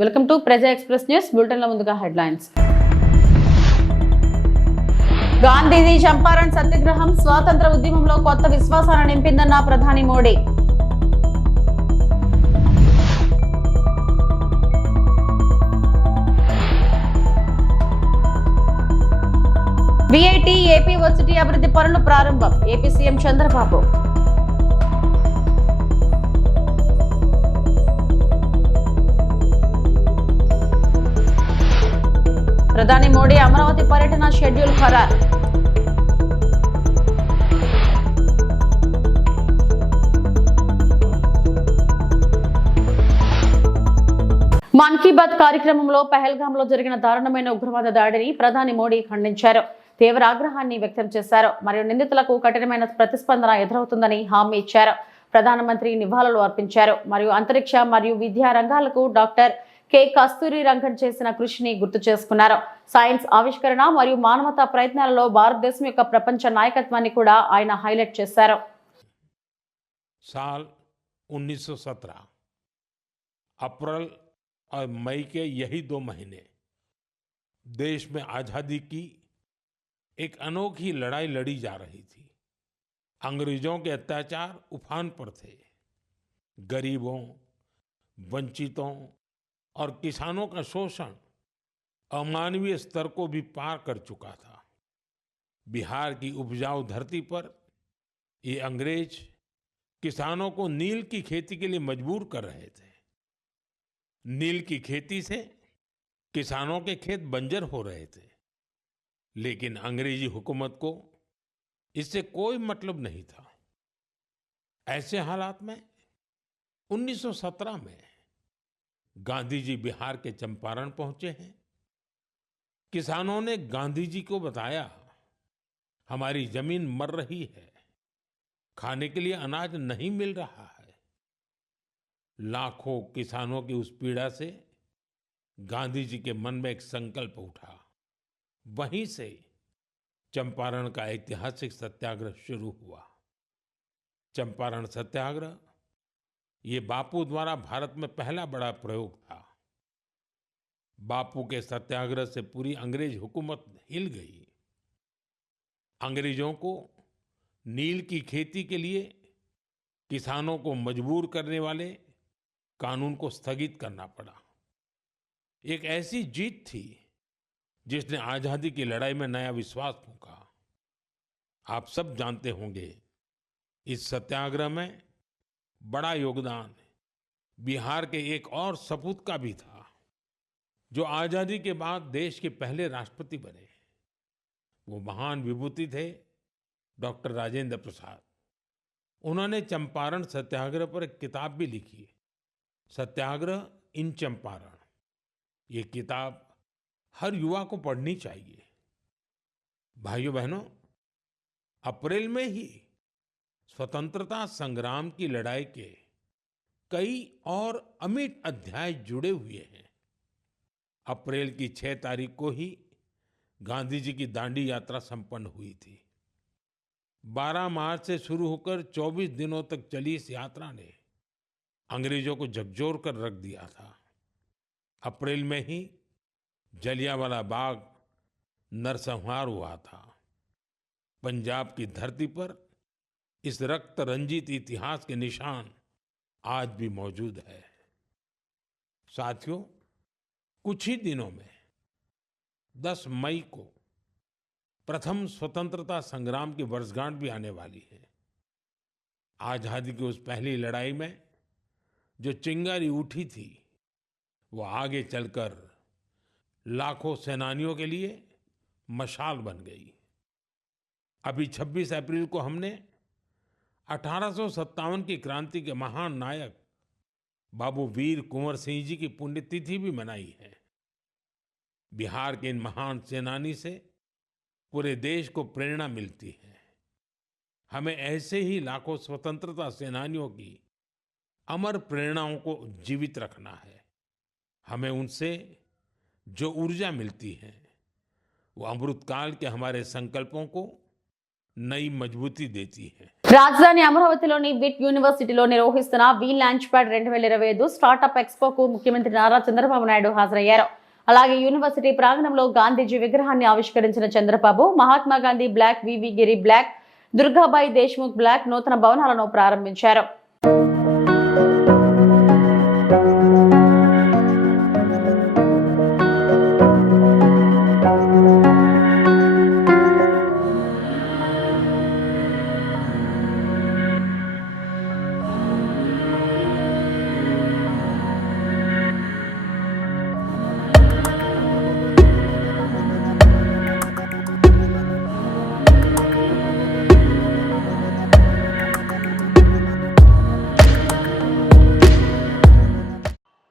Welcome to ప్రజా express news bulletin లో ముందుగా హెడ్లైన్స్. గాంధీజీ చంపారణ్ సత్యాగ్రహం స్వాతంత్ర ఉద్యమంలో కొత్త విశ్వాసాన్ని నింపిందన్న ప్రధాని మోడీ. విఐటి ఏపీ వర్సిటీ అభివృద్ధి పనులు ప్రారంభం ఏపీ సీఎం చంద్రబాబు. ప్రధాని మోడీ అమరావతి పర్యటన షెడ్యూల్ ఖరారు. మన్ కీ బాత్ కార్యక్రమంలో పహల్గామ్ లో జరిగిన దారుణమైన ఉగ్రవాద దాడిని ప్రధాని మోడీ ఖండించారు. తీవ్ర ఆగ్రహాన్ని వ్యక్తం చేశారు. మరియు నిందితులకు కఠినమైన ప్రతిస్పందన ఎదురవుతుందని హామీ ఇచ్చారు. ప్రధానమంత్రి నివాళులు అర్పించారు. మరియు అంతరిక్ష మరియు విద్యా రంగాలకు డాక్టర్ కె కస్తూరి రంగన్ చేసిన కృషిని గుర్తు చేసుకున్నారు. సైన్స్ ఆవిష్కరణ మరియు మానవతా ప్రయత్నాలలో భారతదేశం యొక్క ప్రపంచ నాయకత్వాన్ని కూడా ఆయన హైలైట్ చేశారు. साल 1917 अप्रैल और मई के यही 2 महीने देश में आजादी की एक अनोखी लड़ाई लड़ी जा रही थी। अंग्रेजों के अत्याचार उफान पर थे। गरीबों, वंचितों और किसानों का शोषण अमानवीय स्तर को भी पार कर चुका था। बिहार की उपजाऊ धरती पर ये अंग्रेज किसानों को नील की खेती के लिए मजबूर कर रहे थे। नील की खेती से किसानों के खेत बंजर हो रहे थे, लेकिन अंग्रेजी हुकूमत को इससे कोई मतलब नहीं था। ऐसे हालात में 1917 में गांधी जी बिहार के चंपारण पहुंचे हैं। किसानों ने गांधी जी को बताया, हमारी जमीन मर रही है, खाने के लिए अनाज नहीं मिल रहा है। लाखों किसानों की उस पीड़ा से गांधी जी के मन में एक संकल्प उठा। वहीं से चंपारण का ऐतिहासिक सत्याग्रह शुरू हुआ। चंपारण सत्याग्रह ये बापू द्वारा भारत में पहला बड़ा प्रयोग था। बापू के सत्याग्रह से पूरी अंग्रेज हुकूमत हिल गई। अंग्रेजों को नील की खेती के लिए किसानों को मजबूर करने वाले कानून को स्थगित करना पड़ा। एक ऐसी जीत थी जिसने आजादी की लड़ाई में नया विश्वास फूंका। आप सब जानते होंगे, इस सत्याग्रह में बड़ा योगदान बिहार के एक और सपूत का भी था, जो आजादी के बाद देश के पहले राष्ट्रपति बने। वो महान विभूति थे डॉक्टर राजेंद्र प्रसाद। उन्होंने चंपारण सत्याग्रह पर एक किताब भी लिखी, सत्याग्रह इन चंपारण। ये किताब हर युवा को पढ़नी चाहिए। भाइयों बहनों, अप्रैल में ही स्वतंत्रता संग्राम की लड़ाई के कई और अमिट अध्याय जुड़े हुए हैं। अप्रैल की 6 तारीख को ही गांधी जी की दांडी यात्रा संपन्न हुई थी। 12 मार्च से शुरू होकर 24 दिनों तक चली इस यात्रा ने अंग्रेजों को झकझोर कर रख दिया था। अप्रैल में ही जलियांवाला बाग नरसंहार हुआ था। पंजाब की धरती पर इस रक्त रंजित इतिहास के निशान आज भी मौजूद है। साथियों, कुछ ही दिनों में 10 मई को प्रथम स्वतंत्रता संग्राम की वर्षगांठ भी आने वाली है। आजादी की उस पहली लड़ाई में जो चिंगारी उठी थी, वो आगे चलकर लाखों सेनानियों के लिए मशाल बन गई। अभी 26 अप्रैल को हमने 1857 की क्रांति के महान नायक बाबू वीर कुंवर सिंह जी की पुण्यतिथि भी मनाई है। बिहार के इन महान सेनानी से पूरे देश को प्रेरणा मिलती है। हमें ऐसे ही लाखों स्वतंत्रता सेनानियों की अमर प्रेरणाओं को जीवित रखना है। हमें उनसे जो ऊर्जा मिलती है, वो अमृतकाल के हमारे संकल्पों को नई मजबूती देती है। రాజధాని అమరావతిలోని విట్ యూనివర్సిటీలో నిర్వహిస్తున్న వి లాంచ్ ప్యాడ్ 2025 స్టార్టప్ ఎక్స్పోకు ముఖ్యమంత్రి నారా చంద్రబాబు నాయుడు హాజరయ్యారు. అలాగే యూనివర్సిటీ ప్రాంగణంలో గాంధీజీ విగ్రహాన్ని ఆవిష్కరించిన చంద్రబాబు మహాత్మా గాంధీ బ్లాక్, వివి గిరి బ్లాక్, దుర్గాబాయి దేశ్ముఖ్ బ్లాక్ నూతన భవనాలను ప్రారంభించారు.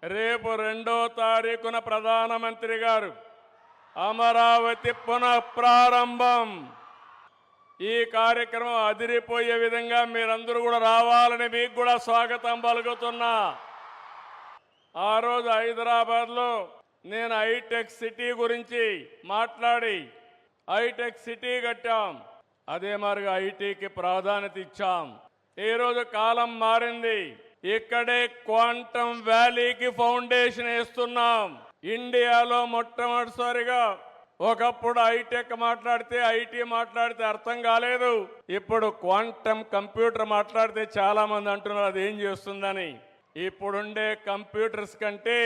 రేపు 2వ తారీఖున ప్రధానమంత్రి గారు అమరావతి పునఃప్రారంభం. ఈ కార్యక్రమం అదిరిపోయే విధంగా మీరందరూ కూడా రావాలని మీకు కూడా స్వాగతం పలుకుతున్నా. ఆ రోజు హైదరాబాద్లో నేను హైటెక్ సిటీ గురించి మాట్లాడి హైటెక్ సిటీ కట్టాం. అదే మరిగా ఐటీకి ప్రాధాన్యత ఇచ్చాం. ఈరోజు కాలం మారింది. ఇక్కడే క్వాంటమ్ వ్యాలీకి ఫౌండేషన్ వేస్తున్నాం. ఇండియాలో మొట్టమొదటిసారిగా ఒకప్పుడు హైటెక్ మాట్లాడితే ఐటీ మాట్లాడితే అర్థం కాలేదు. ఇప్పుడు క్వాంటమ్ కంప్యూటర్ మాట్లాడితే చాలా మంది అంటున్నారు అది ఏం చేస్తుందని. ఇప్పుడుండే కంప్యూటర్స్ కంటే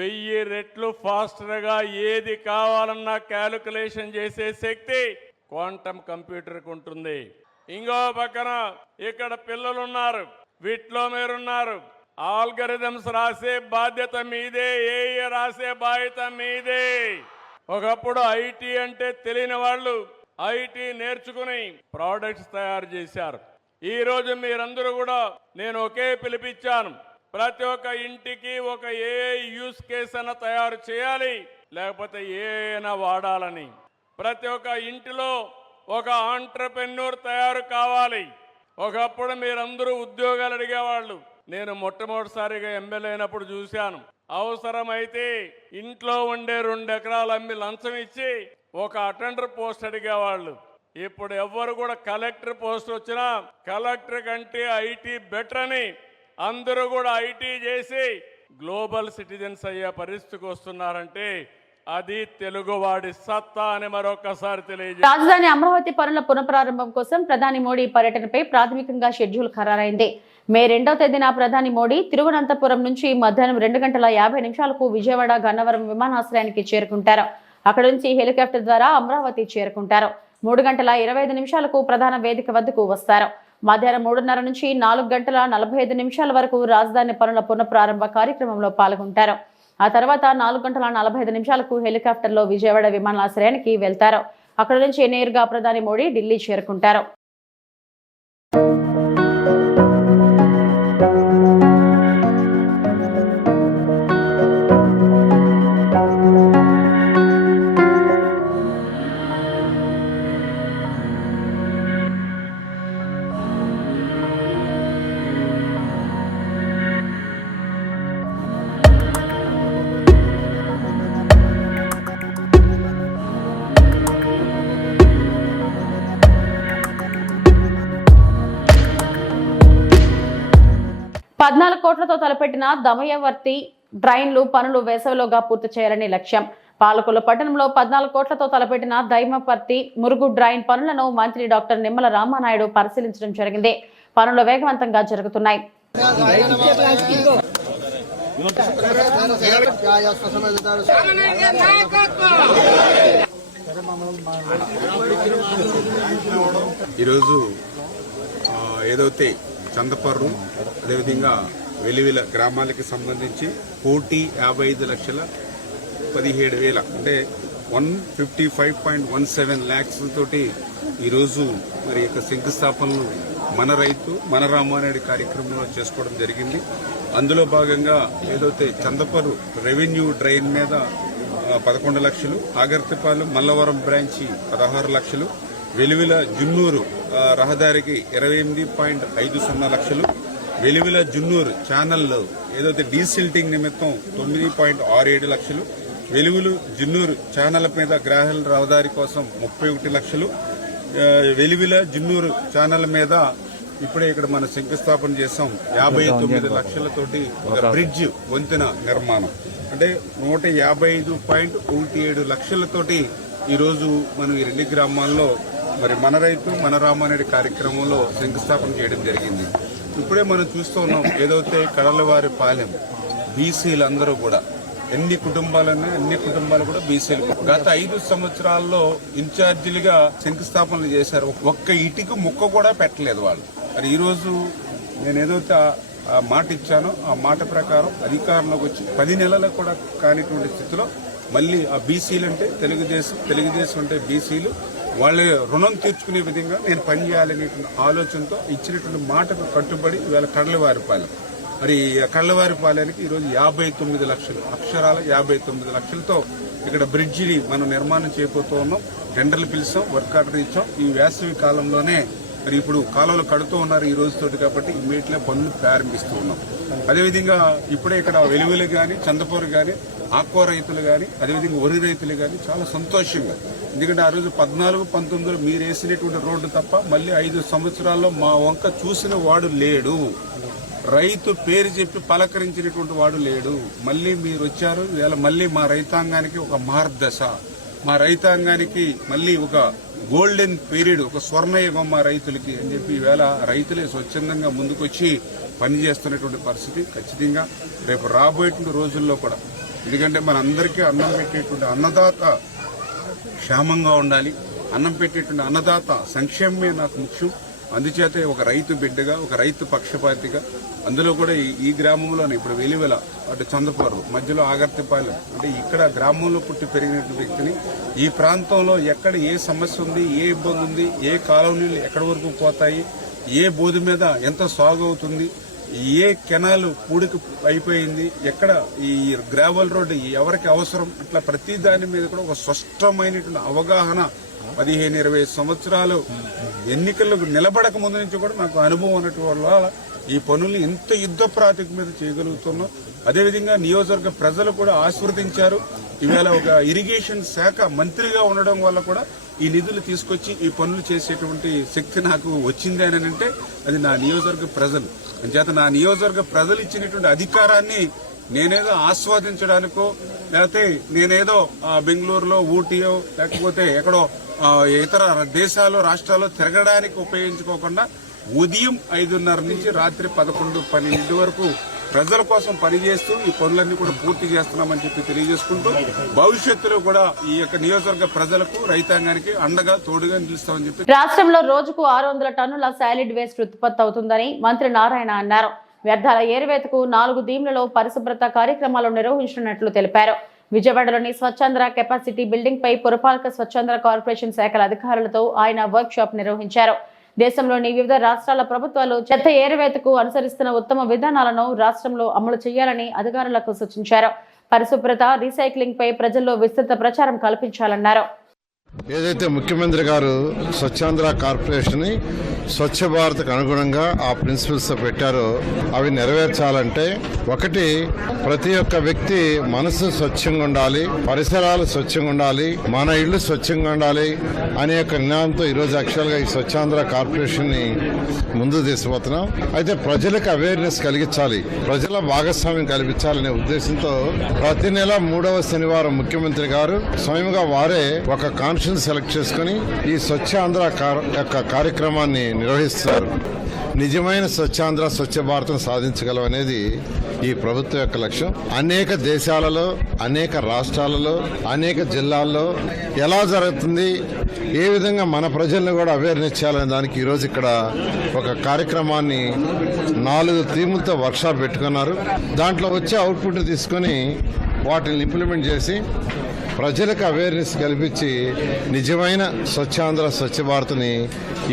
1000 రెట్లు ఫాస్టర్గా ఏది కావాలన్నా క్యాలిక్యులేషన్ చేసే శక్తి క్వాంటమ్ కంప్యూటర్కి ఉంటుంది. ఇంకో పక్కన ఇక్కడ పిల్లలు ఉన్నారు, వీటిలో మీరున్నారు. ఆల్గరిథమ్స్ రాసే బాధ్యత మీదే, ఏఏ రాసే బాధ్యత మీదే. ఒకప్పుడు ఐటీ అంటే తెలియని వాళ్ళు ఐటీ నేర్చుకుని ప్రోడక్ట్స్ తయారు చేశారు. ఈరోజు మీరందరూ కూడా నేను ఒకే పిలిపించాను. ప్రతి ఒక్క ఇంటికి ఒక ఏఐ యూస్ కేస్ అన్న తయారు చేయాలి, లేకపోతే ఏఐనా వాడాలని. ప్రతి ఒక్క ఇంటిలో ఒక ఆంట్రప్రెన్యూర్ తయారు కావాలి. ఒకప్పుడు మీరందరూ ఉద్యోగాలు అడిగేవాళ్ళు. నేను మొట్టమొదటిసారిగా ఎమ్మెల్యే అయినప్పుడు చూశాను. అవసరమైతే ఇంట్లో ఉండే 2 ఎకరాలు అమ్మి లంచం ఇచ్చి ఒక అటెండర్ పోస్ట్ అడిగేవాళ్ళు. ఇప్పుడు ఎవ్వరు కూడా కలెక్టర్ పోస్ట్ వచ్చినా కలెక్టర్ కంటే ఐటీ బెటర్ అని అందరూ కూడా ఐటీ చేసి గ్లోబల్ సిటిజన్స్ అయ్యే పరిస్థితికి వస్తున్నారంటే అది తెలుగువాడి సత్తా అని మరొకసారి తెలియజేస్తారు. రాజధాని అమరావతి పనుల పునఃప్రారంభం కోసం ప్రధాని మోడీ పర్యటనపై ప్రాథమికంగా షెడ్యూల్ ఖరారైంది. మే 2వ తేదీన ప్రధాని మోడీ తిరువనంతపురం నుంచి మధ్యాహ్నం 2:50 విజయవాడ గన్నవరం విమానాశ్రయానికి చేరుకుంటారు. అక్కడ నుంచి హెలికాప్టర్ ద్వారా అమరావతి చేరుకుంటారు. 3:25 ప్రధాన వేదిక వద్దకు వస్తారు. మధ్యాహ్నం 3:30 నుంచి 4:45 వరకు రాజధాని పనుల పునఃప్రారంభ కార్యక్రమంలో పాల్గొంటారు. ఆ తర్వాత 4:45 హెలికాప్టర్లో విజయవాడ విమానాశ్రయానికి వెళ్తారు. అక్కడ నుంచి నేరుగా ప్రధాని మోడీ ఢిల్లీ చేరుకుంటారు. $14 కోట్లతో తలపెట్టిన దమయవర్తి డ్రైన్లు పనులు వేసవిలోగా పూర్తి చేయాలని లక్ష్యం. పాలకొల్లు పట్టణంలో 14 కోట్లతో తలపెట్టిన దైమపర్తి మురుగు డ్రైన్ పనులను మంత్రి డాక్టర్ నిమ్మల రామానాయుడు పరిశీలించడం జరిగింది. పనులు వేగవంతంగా జరుగుతున్నాయి. ఈరోజు ఏదైతే చందపర్రు అదేవిధంగా వెలివిల గ్రామాలకి సంబంధించి 1,55,17,000 అంటే 155.17 lakhs తోటి ఈరోజు మరి యొక్క శంకుస్థాపనలు మన రైతు మన రామానాయుడు కార్యక్రమంలో చేసుకోవడం జరిగింది. అందులో భాగంగా ఏదైతే చందపర్రు రెవెన్యూ డ్రైన్ మీద 11 లక్షలు, ఆగర్తిపాలెం మల్లవరం బ్రాంచి 16 లక్షలు, వెలివిల జున్నూరు రహదారికి 28.50 లక్షలు, వెలివిల జున్నూరు ఛానల్లో ఏదైతే డీసిల్టింగ్ నిమిత్తం 9.67 లక్షలు, వెలుగులు జున్నూరు ఛానల్ మీద గ్రాహల రహదారి కోసం 31 లక్షలు, వెలివిల జిన్నూరు ఛానల్ మీద ఇప్పుడే ఇక్కడ మనం శంకుస్థాపన చేసాం. 59 లక్షలతోటి ఒక బ్రిడ్జ్ వంతెన నిర్మాణం, అంటే 155.17 లక్షలతోటి ఈరోజు మనం ఈ 2 గ్రామాల్లో మరి మన రైతు మన రామారెడ్డి కార్యక్రమంలో శంకుస్థాపన చేయడం జరిగింది. ఇప్పుడే మనం చూస్తూ ఉన్నాం, ఏదైతే కడలవారి పాలెం బీసీలందరూ కూడా ఎన్ని కుటుంబాలన్నా అన్ని కుటుంబాలు కూడా బీసీలు గత 5 సంవత్సరాల్లో ఇన్ఛార్జీలుగా శంకుస్థాపనలు చేశారు. ఒక్క ఇటుక ముక్క కూడా పెట్టలేదు వాళ్ళు. మరి ఈరోజు నేను ఏదైతే ఆ మాట ఇచ్చానో ఆ మాట ప్రకారం అధికారంలోకి వచ్చి 10 నెలలకు కూడా కానిటువంటి స్థితిలో మళ్ళీ ఆ బీసీలు అంటే తెలుగుదేశం అంటే బీసీలు వాళ్ళ రుణం తీర్చుకునే విధంగా నేను పనిచేయాలనేటువంటి ఆలోచనతో ఇచ్చినటువంటి మాటకు కట్టుబడి ఇవాళ కడలవారిపాలెం, మరి కళ్ళవారిపాలెనికి ఈరోజు 59 లక్షలు, అక్షరాల 59 లక్షలతో ఇక్కడ బ్రిడ్జిని మనం నిర్మాణం చేయబోతూ ఉన్నాం. టెండర్లు పిలిచాం, వర్క్ ఆర్డర్ ఇచ్చాం. ఈ వేసవి కాలంలోనే మరి ఇప్పుడు కాలువలు కడుతూ ఉన్నారు ఈ రోజుతోటి, కాబట్టి ఇమ్మీడియట్లీ పనులు ప్రారంభిస్తూ ఉన్నాం. అదేవిధంగా ఇప్పుడే ఇక్కడ వెలుగులు కానీ చందపూర్ కానీ ఆక్వా రైతులు కానీ అదేవిధంగా వరి రైతులు కానీ చాలా సంతోషంగా, ఎందుకంటే ఆ రోజు 14-19లో మీరు వేసినటువంటి రోడ్డు తప్ప మళ్ళీ 5 సంవత్సరాల్లో మా వంక చూసిన వాడు లేడు, రైతు పేరు చెప్పి పలకరించినటువంటి వాడు లేడు. మళ్ళీ మీరు వచ్చారు, ఇవాళ మళ్ళీ మా రైతాంగానికి ఒక మార్గదశ, మా రైతాంగానికి మళ్ళీ ఒక గోల్డెన్ పీరియడ్, ఒక స్వర్ణయుగం మా రైతులకి అని చెప్పి ఈవేళ రైతులే స్వచ్ఛందంగా ముందుకొచ్చి పనిచేస్తున్నటువంటి పరిస్థితి ఖచ్చితంగా రేపు రాబోయేటువంటి రోజుల్లో కూడా. ఎందుకంటే మనందరికీ అన్నం పెట్టేటువంటి అన్నదాత క్షేమంగా ఉండాలి, అన్నం పెట్టేటువంటి అన్నదాత సంక్షేమమే నాకు ముఖ్యం. అందుచేతే ఒక రైతు బిడ్డగా, ఒక రైతు పక్షపాతిగా, అందులో కూడా ఈ గ్రామంలోనే ఇప్పుడు వెలివెల అటు చందపూర్ మధ్యలో ఆగర్తిపాలెం, అంటే ఇక్కడ గ్రామంలో పుట్టి పెరిగిన వ్యక్తిని ఈ ప్రాంతంలో ఎక్కడ ఏ సమస్య ఉంది, ఏ ఇబ్బంది ఉంది, ఏ కాలువ నీళ్లు ఎక్కడి వరకు పోతాయి, ఏ బోధి మీద ఎంత సాగు అవుతుంది, ఏ కెనాల్ పూడికి అయిపోయింది, ఎక్కడ ఈ గ్రావెల్ రోడ్డు ఎవరికి అవసరం, ఇట్లా ప్రతి దాని మీద కూడా ఒక స్పష్టమైనటువంటి అవగాహన 15-20 సంవత్సరాలు ఎన్నికలకు నిలబడక ముందు నుంచి కూడా నాకు అనుభవం ఉన్నటువంటి వల్ల ఈ పనుల్ని ఇంత యుద్ధ ప్రాతిపదిక మీద చేయగలుగుతున్నాం. అదేవిధంగా నియోజకవర్గ ప్రజలు కూడా ఆశీర్వదించారు. ఈవేళ ఒక ఇరిగేషన్ శాఖ మంత్రిగా ఉండడం వల్ల కూడా ఈ నిధులు తీసుకొచ్చి ఈ పనులు చేసేటువంటి శక్తి నాకు వచ్చింది అని అంటే అది నా నియోజకవర్గ ప్రజలు. అంచేత నా నియోజకవర్గ ప్రజలు ఇచ్చినటువంటి అధికారాన్ని నేనేదో ఆస్వాదించడానికో లేకపోతే నేనేదో బెంగళూరులో ఊటీయో లేకపోతే ఎక్కడో ఇతర దేశాలు రాష్ట్రాల్లో తిరగడానికి ఉపయోగించుకోకుండా ఉదయం 5:30 నుంచి రాత్రి 11-12 వరకు ప్రజల కోసం పనిచేస్తూ ఈ పనులన్నీ కూడా పూర్తి చేస్తున్నామని చెప్పి తెలియజేసుకుంటూ భవిష్యత్తులో కూడా ఈ యొక్క నియోజకవర్గ ప్రజలకు రైతాంగానికి అండగా తోడుగా నిలుస్తామని చెప్పి. రాష్ట్రంలో రోజుకు 600 టన్నుల సాలిడ్ వేస్ట్ ఉత్పత్తి అవుతుందని మంత్రి నారాయణ అన్నారు. వ్యర్థాల ఏరువేతకు 4 దీమ్లలో పరిశుభ్రత కార్యక్రమాలు నిర్వహించనున్నట్లు తెలిపారు. విజయవాడలోని స్వచ్ఛాంధ్ర కెపాసిటీ బిల్డింగ్ పై పురపాలక స్వచ్ఛాంధ్ర కార్పొరేషన్ శాఖల అధికారులతో ఆయన వర్క్ షాప్ నిర్వహించారు. దేశంలోని వివిధ రాష్ట్రాల ప్రభుత్వాలు చెత్త ఏరువేతకు అనుసరిస్తున్న ఉత్తమ విధానాలను రాష్ట్రంలో అమలు చేయాలని అధికారులకు సూచించారు. పరిశుభ్రత, రీసైక్లింగ్ పై ప్రజల్లో విస్తృత ప్రచారం కల్పించాలన్నారు. ఏదైతే ముఖ్యమంత్రి గారు స్వచ్ఛాంధ్ర కార్పొరేషన్ ని స్వచ్ఛ భారత్ కు అనుగుణంగా ఆ ప్రిన్సిపల్స్ పెట్టారో అవి నెరవేర్చాలంటే ఒకటి, ప్రతి ఒక్క వ్యక్తి మనసు స్వచ్ఛంగా ఉండాలి, పరిసరాలు స్వచ్ఛంగా ఉండాలి, మన ఇళ్లు స్వచ్ఛంగా ఉండాలి అనే ఒక నినాదంతో ఈరోజు యాక్చువల్గా ఈ స్వచ్ఛాంధ్ర కార్పొరేషన్ ని ముందు తీసుకుపోతున్నాం. అయితే ప్రజలకు అవేర్నెస్ కలిగించాలి, ప్రజల భాగస్వామ్యం కల్పించాలనే ఉద్దేశంతో ప్రతి నెల 3వ శనివారం ముఖ్యమంత్రి గారు స్వయంగా వారే ఒక కాన్ఫరెన్స్ సెలెక్ట్ చేసుకుని ఈ స్వచ్ఛాంధ్ర యొక్క కార్యక్రమాన్ని నిర్వహిస్తున్నారు. నిజమైన స్వచ్ఛాంధ్ర, స్వచ్ఛ భారతం సాధించగలం అనేది ఈ ప్రభుత్వం యొక్క లక్ష్యం. అనేక దేశాలలో, అనేక రాష్ట్రాలలో, అనేక జిల్లాల్లో ఎలా జరుగుతుంది, ఏ విధంగా మన ప్రజలను కూడా అవేర్నెస్ చేయాలనే దానికి ఈరోజు ఇక్కడ ఒక కార్యక్రమాన్ని 4 థీములతో వర్క్షాప్ పెట్టుకున్నారు. దాంట్లో వచ్చే అవుట్పుట్ తీసుకొని వాటిని ఇంప్లిమెంట్ చేసి ప్రజలకు అవేర్నెస్ కల్పించి నిజమైన స్వచ్ఛాంధ్ర, స్వచ్ఛ భారత్ని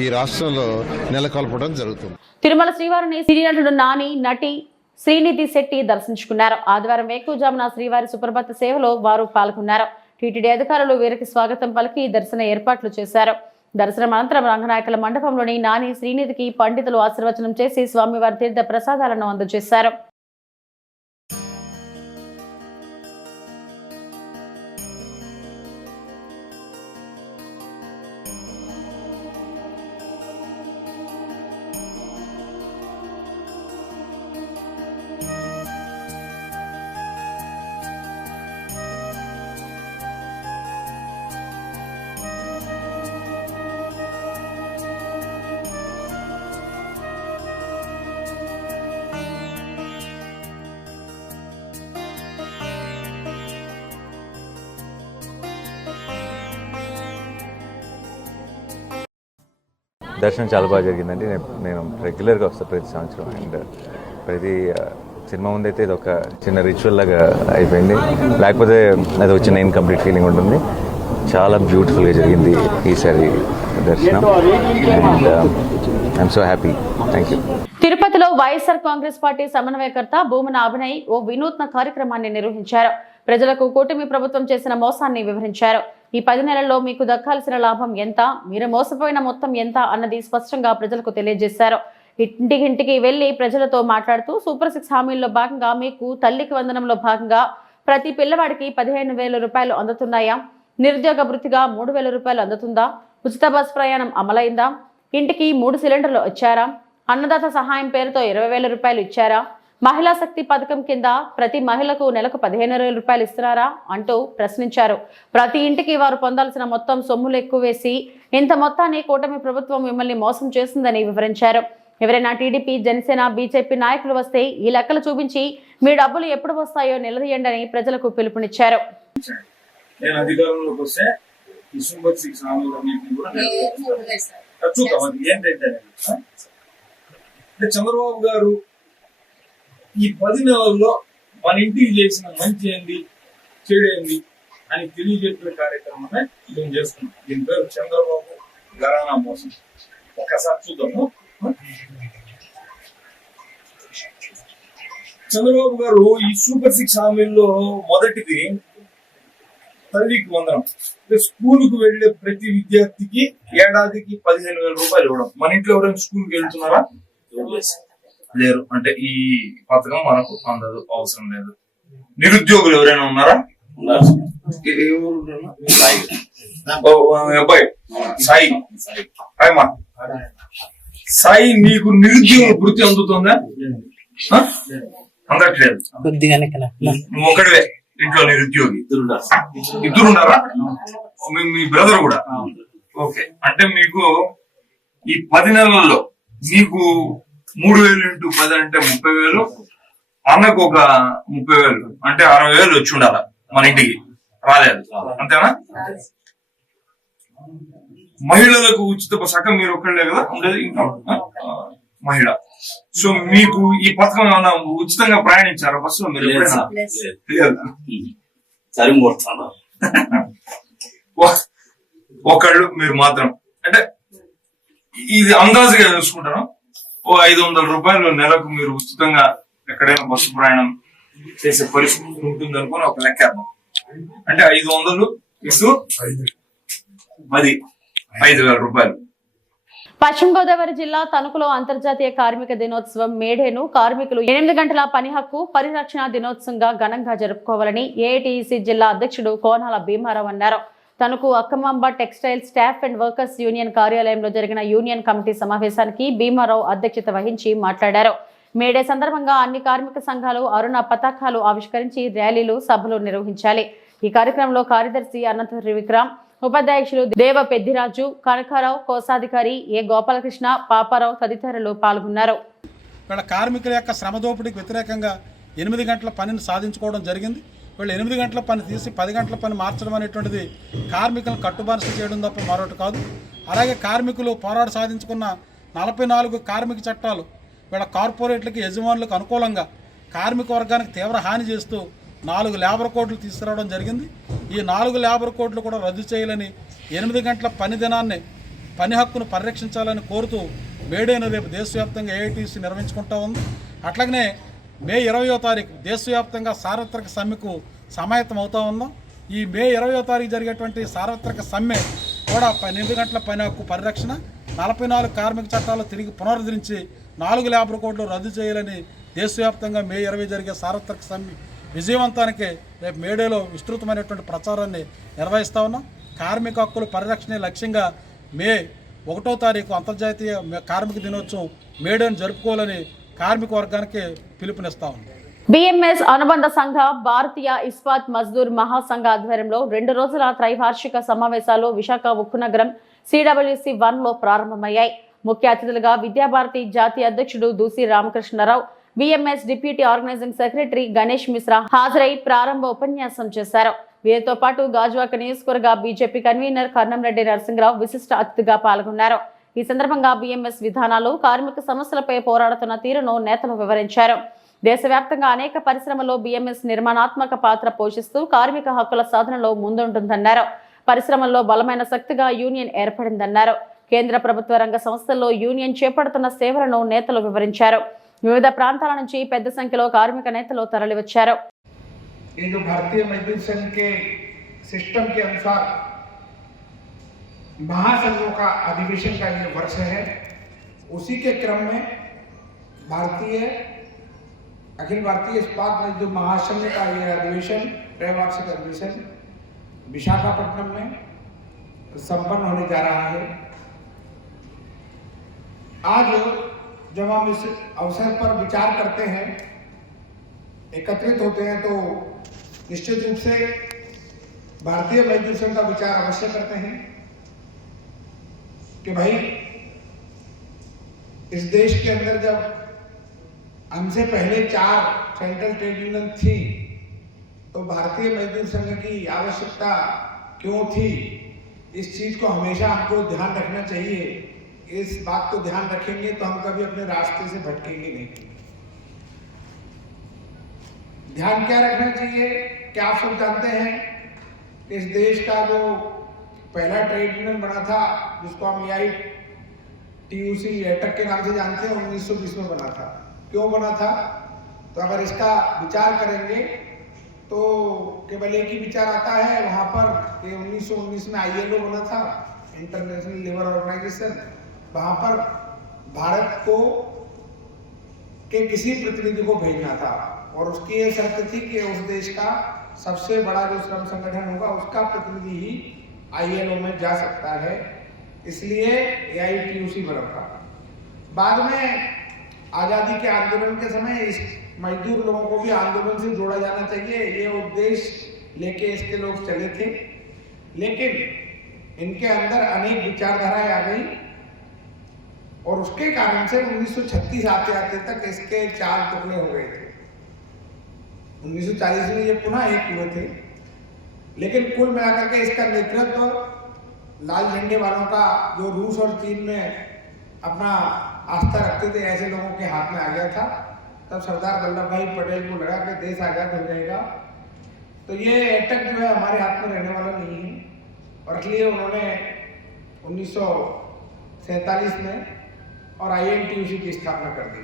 ఈ రాష్ట్రంలో నెలకొల్పడం జరుగుతుంది. తిరుమల శ్రీవారిని సినీ నటుడు నాని, నటి శ్రీనిధి శెట్టి దర్శించుకున్నారు. ఆదివారం వేకువజామున శ్రీవారి సుప్రభాత సేవలో వారు పాల్గొన్నారు. టీటీడీ అధికారులు వీరికి స్వాగతం పలికి దర్శన ఏర్పాట్లు చేశారు. దర్శనం అనంతరం రంగనాయకుల మండపంలోని నాని, శ్రీనిధికి పండితులు ఆశీర్వచనం చేసి స్వామివారి తీర్థ ప్రసాదాలను అందజేశారు. దర్శనం చాలా బాగా జరిగిందండి. నేను రెగ్యులర్గా వస్తాను ప్రతి సంవత్సరం. అండ్ ప్రతి సినిమా ముందైతే ఇది ఒక చిన్న రిచువల్ లాగా అయిపోయింది. లేకపోతే అది ఒక చిన్న ఇన్కంప్లీట్ ఫీలింగ్ ఉంటుంది. చాలా బ్యూటిఫుల్గా జరిగింది ఈసారి దర్శనం. And I'm so happy. Thank you. తిరుపతిలో వైఎస్ఆర్ కాంగ్రెస్ పార్టీ సమన్వయకర్త భూమన అభినయ్ ఓ వినూత్న కార్యక్రమాన్ని నిర్వహించారు. ప్రజలకు కూటమి ప్రభుత్వం చేసిన మోసాన్ని వివరించారు. ఈ 10 నెలల్లో మీకు దక్కాల్సిన లాభం ఎంత, మీరు మోసపోయిన మొత్తం ఎంత అన్నది స్పష్టంగా ప్రజలకు తెలియజేశారు. ఇంటికి వెళ్లి ప్రజలతో మాట్లాడుతూ సూపర్ 6 హామీల్లో భాగంగా మీకు తల్లికి వందనంలో భాగంగా ప్రతి పిల్లవాడికి 15,000 రూపాయలు అందుతున్నాయా, నిరుద్యోగ భృతిగా 3,000 రూపాయలు అందుతుందా, ఉచిత బస్ ప్రయాణం అమలైందా, ఇంటికి 3 సిలిండర్లు వచ్చారా, అన్నదాత సహాయం పేరుతో 20,000 రూపాయలు ఇచ్చారా, మహిళా శక్తి పథకం కింద ప్రతి మహిళకు నెలకు 15,000 రూపాయలు ఇస్తున్నారా అంటూ ప్రశ్నించారు. ప్రతి ఇంటికి వారు పొందాల్సిన మొత్తం సొమ్ములు ఎక్కువ వేసి ఇంత మొత్తాన్ని కూటమి ప్రభుత్వం మిమ్మల్ని మోసం చేసిందని వివరించారు. ఎవరైనా టీడీపీ, జనసేన, బీజేపీ నాయకులు వస్తే ఈ లెక్కలు చూపించి మీ డబ్బులు ఎప్పుడు వస్తాయో నిలదీయండి అని ప్రజలకు పిలుపునిచ్చారు. నేను అధికారంలోకి వస్తే ఈ సూపర్ 6 హామీలన్నింటినీ కూడా చూద్దాం. అది ఏంటంటే చంద్రబాబు గారు ఈ 10 నెలల్లో మన ఇంటికి చేసిన మంచి ఏంది, చెడు ఏంది అని తెలియజెప్పే కార్యక్రమమే మేము చేస్తున్నాం. దీని పేరు చంద్రబాబు ఘరానా మోసం. ఒక్కసారి చూద్దాము. చంద్రబాబు గారు ఈ సూపర్ 6 హామీల్లో మొదటిది తల్లికి వందనం. స్కూలుకు వెళ్లే ప్రతి విద్యార్థికి ఏడాదికి 15,000 రూపాయలు ఇవ్వడం. మన ఇంట్లో ఎవరైనా స్కూల్కి వెళ్తున్నారా? లేరు. అంటే ఈ పథకం మనకు అందదు, అవసరం లేదు. నిరుద్యోగులు ఎవరైనా ఉన్నారా? అబ్బాయి సాయి, అమ్మా సాయి, నీకు నిరుద్యోగ వృత్తి అందుతుందా? అందట్లేదు. నువ్వు ఒకటివే ఇంట్లో నిరుద్యోగి. ఇద్దరున్నారా? మీ బ్రదర్ కూడా? ఓకే. అంటే మీకు ఈ 10 నెలల్లో మీకు 3,000 ఇంటూ 10 అంటే 30,000, అన్నకు ఒక 30,000 అంటే 60,000 వచ్చి ఉండాల. మన ఇంటికి రాలేదు, అంతేనా? మహిళలకు ఉచిత సగం మీరు ఒక్కళ్ళే కదా ఉండేది, ఇంకా మహిళ. సో మీకు ఈ పథకం ఏమైనా ఉచితంగా ప్రయాణించారా బస్సులో మీరు? ఒకళ్ళు మీరు మాత్రం. అంటే ఇది అందాజుగా చూసుకుంటారా? ఓ 500 రూపాయలు నెలకు మీరు ఉచితంగా ఎక్కడైనా బస్సు ప్రయాణం చేసే పరిస్థితి ఉంటుంది అనుకుని ఒక లెక్కేద్దాం. అంటే 500 ఇటు 5,000 రూపాయలు. పశ్చిమ గోదావరి జిల్లా తణుకులో అంతర్జాతీయ కార్మిక దినోత్సవం మేడేను కార్మికులు 8 గంటల పని హక్కు పరిరక్షణ దినోత్సవంగా ఘనంగా జరుపుకోవాలని ఏఐటీసీ జిల్లా అధ్యక్షుడు కోనాల భీమారావు అన్నారు. Tanuku Akkamamba textile staff and workers union కార్యాలయంలో జరిగిన యూనియన్ కమిటీ సమావేశానికి భీమారావు అధ్యక్షత వహించి మాట్లాడారు. మేడే సందర్భంగా అన్ని కార్మిక సంఘాలు అరుణ పతాకాలు ఆవిష్కరించి ర్యాలీలు, సభలు నిర్వహించాలి. ఈ కార్యక్రమంలో కార్యదర్శి అనంత త్రివిక్రమ్, ఉపాధ్యక్షులు దేవ పెద్దిరాజు, కనకారావు, కోశాధికారి ఏ గోపాలకృష్ణ, పాపారావు తదితరులు పాల్గొన్నారు. వీళ్ళ కార్మికుల యొక్క శ్రమదోపిడికి వ్యతిరేకంగా 8 గంటల పనిని సాధించుకోవడం జరిగింది. వీళ్ళు 8 గంటల పని తీసి 10 గంటల పని మార్చడం అనేటువంటిది కార్మికులను కట్టుబానిస చేయడం తప్ప మరొకటి కాదు. అలాగే కార్మికులు పోరాట సాధించుకున్న 44 కార్మిక చట్టాలు వీళ్ళ కార్పొరేట్లకి, యజమానులకు అనుకూలంగా కార్మిక వర్గానికి తీవ్ర హాని చేస్తూ 4 లేబర్ కోడ్లు తీసుకురావడం జరిగింది. ఈ 4 లేబర్ కోడ్లు కూడా రద్దు చేయాలని, 8 గంటల పని దినాన్ని, పని హక్కును పరిరక్షించాలని కోరుతూ మేడేను రేపు దేశవ్యాప్తంగా ఏఐటీసీ నిర్వహించుకుంటా ఉంది. అట్లాగనే మే 20వ తారీఖు దేశవ్యాప్తంగా సార్వత్రిక సమ్మెకు సమాయత్తం అవుతూ ఉన్నాం. ఈ మే 20వ తారీఖు జరిగేటువంటి సార్వత్రిక సమ్మె కూడా 8 గంటల పని హక్కు పరిరక్షణ, 44 కార్మిక చట్టాలు తిరిగి పునరుద్ధరించి 4 లేబర్ కోడ్లు రద్దు చేయాలని దేశవ్యాప్తంగా మే 20 జరిగే సార్వత్రిక సమ్మె విజయవంతానికి రేపు మేడేలో విస్తృతమైనటువంటి ప్రచారాన్ని నిర్వహిస్తూ ఉన్నాం. కార్మిక హక్కుల పరిరక్షణ లక్ష్యంగా మే 1వ తారీఖు అంతర్జాతీయ కార్మిక దినోత్సవం మేడేను జరుపుకోవాలని కార్మిక వర్గానికి పిలుపునిస్తా ఉంది. బిఎంఎస్ అనుబంధ సంఘ భారతీయ ఇస్పాత్ మజ్దూర్ మహాసంఘ ఆధ్వర్యంలో 2 రోజుల త్రైవార్షిక సమావేశాలు విశాఖ ఉక్కు నగరం CWC 1లో ప్రారంభమయ్యాయి. ముఖ్య అతిథులుగా విద్యాభారతి జాతీయ అధ్యక్షుడు Doosi Ramakrishna Rao, BMS deputy organising secretary Ganesh Mishra హాజరై ప్రారంభ ఉపన్యాసం చేశారు. వీరితో పాటు గాజువాక నియోజకవర్గ బీజేపీ కన్వీనర్ కర్నంరెడ్డి నరసింహరావు విశిష్ట అతిథిగా పాల్గొన్నారు. ఈ సందర్భంగా BMS విధానాలు, కార్మిక సమస్యలపై పోరాడుతున్న తీరును నేతలు వివరించారు. దేశవ్యాప్తంగా అనేక పరిశ్రమల్లో BMS నిర్మాణాత్మక పాత్ర పోషిస్తూ కార్మిక హక్కుల సాధనలో ముందుంటుందన్నారు. పరిశ్రమల్లో బలమైన శక్తిగా యూనియన్ ఏర్పడిందన్నారు. కేంద్ర ప్రభుత్వ రంగ సంస్థల్లో యూనియన్ చేపడుతున్న సేవలను నేతలు వివరించారు. వివిధ ప్రాంతాల నుంచి పెద్ద సంఖ్యలో కార్మిక నేతలు తరలివచ్చారు. ये जो भारतीय मजदूर संघ के सिस्टम के अनुसार महासंघों का अधिवेशन का ये वर्ष है, उसी के क्रम में अखिल भारतीय इस्पात मजदूर महासंघ का ये अधिवेशन, त्रैवार्षिक अधिवेशन विशाखापट्टनम में संपन्न होने जा रहा है। आज जब हम इस अवसर पर विचार करते हैं, एकत्रित होते हैं, तो निश्चित रूप से भारतीय मजदूर संघ का विचार अवश्य करते हैं कि भाई इस देश के अंदर जब हमसे पहले 4 सेंट्रल ट्रेड यूनियन थी, तो भारतीय मजदूर संघ की आवश्यकता क्यों थी, इस चीज को हमेशा हमको ध्यान रखना चाहिए। इस बात को ध्यान रखेंगे तो हम कभी अपने रास्ते से भटकेंगे नहीं। ध्यान क्या रखना चाहिए, क्या आप सब जानते हैं, इस देश का जो पहला ट्रेड यूनियन बना था, जिसको हम AITUC एटक के नाम से जानते हैं, 1920 में बना था। क्यों बना था, तो अगर इसका विचार करेंगे तो केवल एक ही विचार आता है वहां पर कि 1919 में ILO बना था, इंटरनेशनल लेबर ऑर्गेनाइजेशन। वहां पर भारत को के किसी प्रतिनिधि को भेजना था और उसकी ये शर्त थी कि उस देश का सबसे बड़ा जो श्रम संगठन होगा, उसका प्रतिनिधि ही ILO में जा सकता है। इसलिए AITUC बना था। बाद में आज़ादी के आंदोलन के समय इस मजदूर लोगों को भी आंदोलन से जोड़ा जाना चाहिए, ये उद्देश्य लेके इसके लोग चले थे। लेकिन इनके अंदर अनेक विचारधाराएं आ गई और उसके कारण से 1936 आते आते तक इसके 4 टुकड़े हो गए थे। 1940 में ये पुनः एक हुए थे। लेकिन कुल मिलाकर के इसका नेतृत्व लाल झंडे वालों का, जो रूस और चीन में अपना आस्था रखते थे, ऐसे लोगों के हाथ में आ गया था। तब सरदार वल्लभ भाई पटेल को लगा कि देश आजाद हो जाएगा, तो ये एटक जो है हमारे हाथ में रहने वाला नहीं है, और इसलिए उन्होंने 1947 में और INTUC की स्थापना कर दी।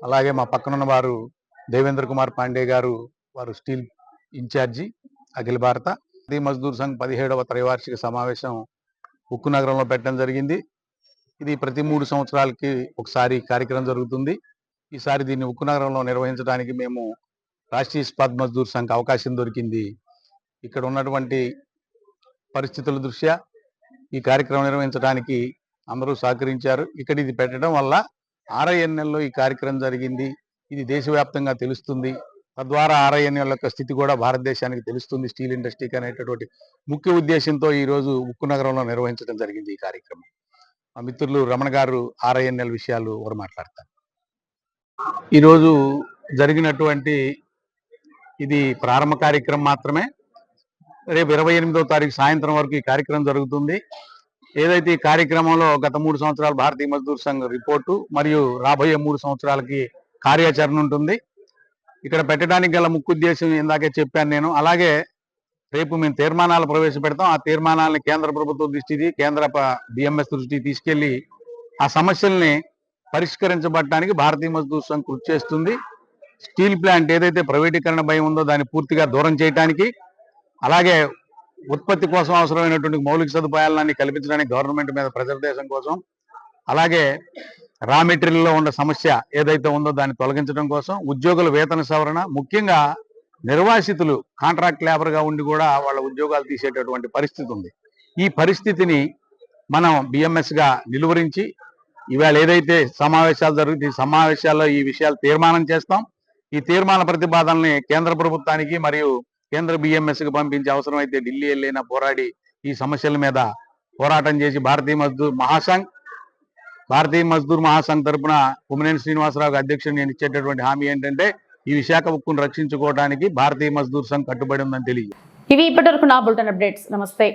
అలాగే మా పక్కనున్న వారు దేవేంద్ర కుమార్ పాండే గారు, వారు స్టీల్ ఇన్ఛార్జి అఖిల భారత మజ్దూర్ సంఘ్ 17వ త్రైవార్షిక సమావేశం ఉక్కు నగరంలో పెట్టడం జరిగింది. ఇది ప్రతి 3 సంవత్సరాలకి ఒకసారి కార్యక్రమం జరుగుతుంది. ఈసారి దీన్ని ఉక్కు నగరంలో నిర్వహించడానికి మేము రాష్ట్రీయ ఇస్పాత్ మజ్దూర్ సంఘ్ అవకాశం దొరికింది. ఇక్కడ ఉన్నటువంటి పరిస్థితుల దృష్ట్యా ఈ కార్యక్రమం నిర్వహించడానికి అందరూ సహకరించారు. ఇక్కడ ఇది పెట్టడం వల్ల RINL లో ఈ కార్యక్రమం జరిగింది, ఇది దేశవ్యాప్తంగా తెలుస్తుంది. తద్వారా RINL యొక్క స్థితి కూడా భారతదేశానికి తెలుస్తుంది, స్టీల్ ఇండస్ట్రీకి అనేటటువంటి ముఖ్య ఉద్దేశంతో ఈరోజు ఉక్కు నగరంలో నిర్వహించడం జరిగింది ఈ కార్యక్రమం. మా మిత్రులు రమణ గారు RINL విషయాలు వారు మాట్లాడతారు. ఈరోజు జరిగినటువంటి ఇది ప్రారంభ కార్యక్రమం మాత్రమే. రేపు 28వ తారీఖు సాయంత్రం వరకు ఈ కార్యక్రమం జరుగుతుంది. ఏదైతే ఈ కార్యక్రమంలో గత 3 సంవత్సరాల భారతీయ మజ్దూర్ సంఘ్ రిపోర్టు మరియు రాబోయే 3 సంవత్సరాలకి కార్యాచరణ ఉంటుంది. ఇక్కడ పెట్టడానికి గల ముఖ్య ఉద్దేశం ఇందాకే చెప్పాను నేను. అలాగే రేపు మేము తీర్మానాలు ప్రవేశపెడతాం. ఆ తీర్మానాలని కేంద్ర ప్రభుత్వం దృష్టికి, కేంద్ర BMS దృష్టికి తీసుకెళ్లి ఆ సమస్యల్ని పరిష్కరించబడటానికి భారతీయ మజ్దూర్ సంఘ్ కృషి చేస్తుంది. స్టీల్ ప్లాంట్ ఏదైతే ప్రైవేటీకరణ భయం ఉందో దాన్ని పూర్తిగా దూరం చేయడానికి, అలాగే ఉత్పత్తి కోసం అవసరమైనటువంటి మౌలిక సదుపాయాలన్నీ కల్పించడానికి గవర్నమెంట్ మీద ప్రెజర్ దేశం కోసం, అలాగే రా మెటీరియల్లో ఉన్న సమస్య ఏదైతే ఉందో దాన్ని తొలగించడం కోసం, ఉద్యోగుల వేతన సవరణ, ముఖ్యంగా నిర్వాసితులు కాంట్రాక్ట్ లేబర్గా ఉండి కూడా వాళ్ళ ఉద్యోగాలు తీసేటటువంటి పరిస్థితి ఉంది. ఈ పరిస్థితిని మనం BMSగా నిలువరించి ఇవాళ ఏదైతే సమావేశాలు జరుగుతాయి, ఈ సమావేశాల్లో ఈ విషయాలు తీర్మానం చేస్తాం. ఈ తీర్మాన ప్రతిపాదనల్ని కేంద్ర ప్రభుత్వానికి మరియు కేంద్ర BMSకి పంపించే అవసరమైతే ఢిల్లీ వెళ్ళైనా పోరాడి ఈ సమస్యల మీద పోరాటం చేసి భారతీయ మజ్దూర్ మహాసంఘ్ తరపున కొమ్మినేని శ్రీనివాసరావు అధ్యక్షుడు నేను ఇచ్చేటటువంటి హామీ ఏంటంటే ఈ విశాఖ ఉక్కును రక్షించుకోవడానికి భారతీయ మజ్దూర్ సంఘ్ కట్టుబడి ఉందని తెలియదు. ఇవి ఇప్పటివరకు నా బులెటిన్ అప్డేట్స్. నమస్తే.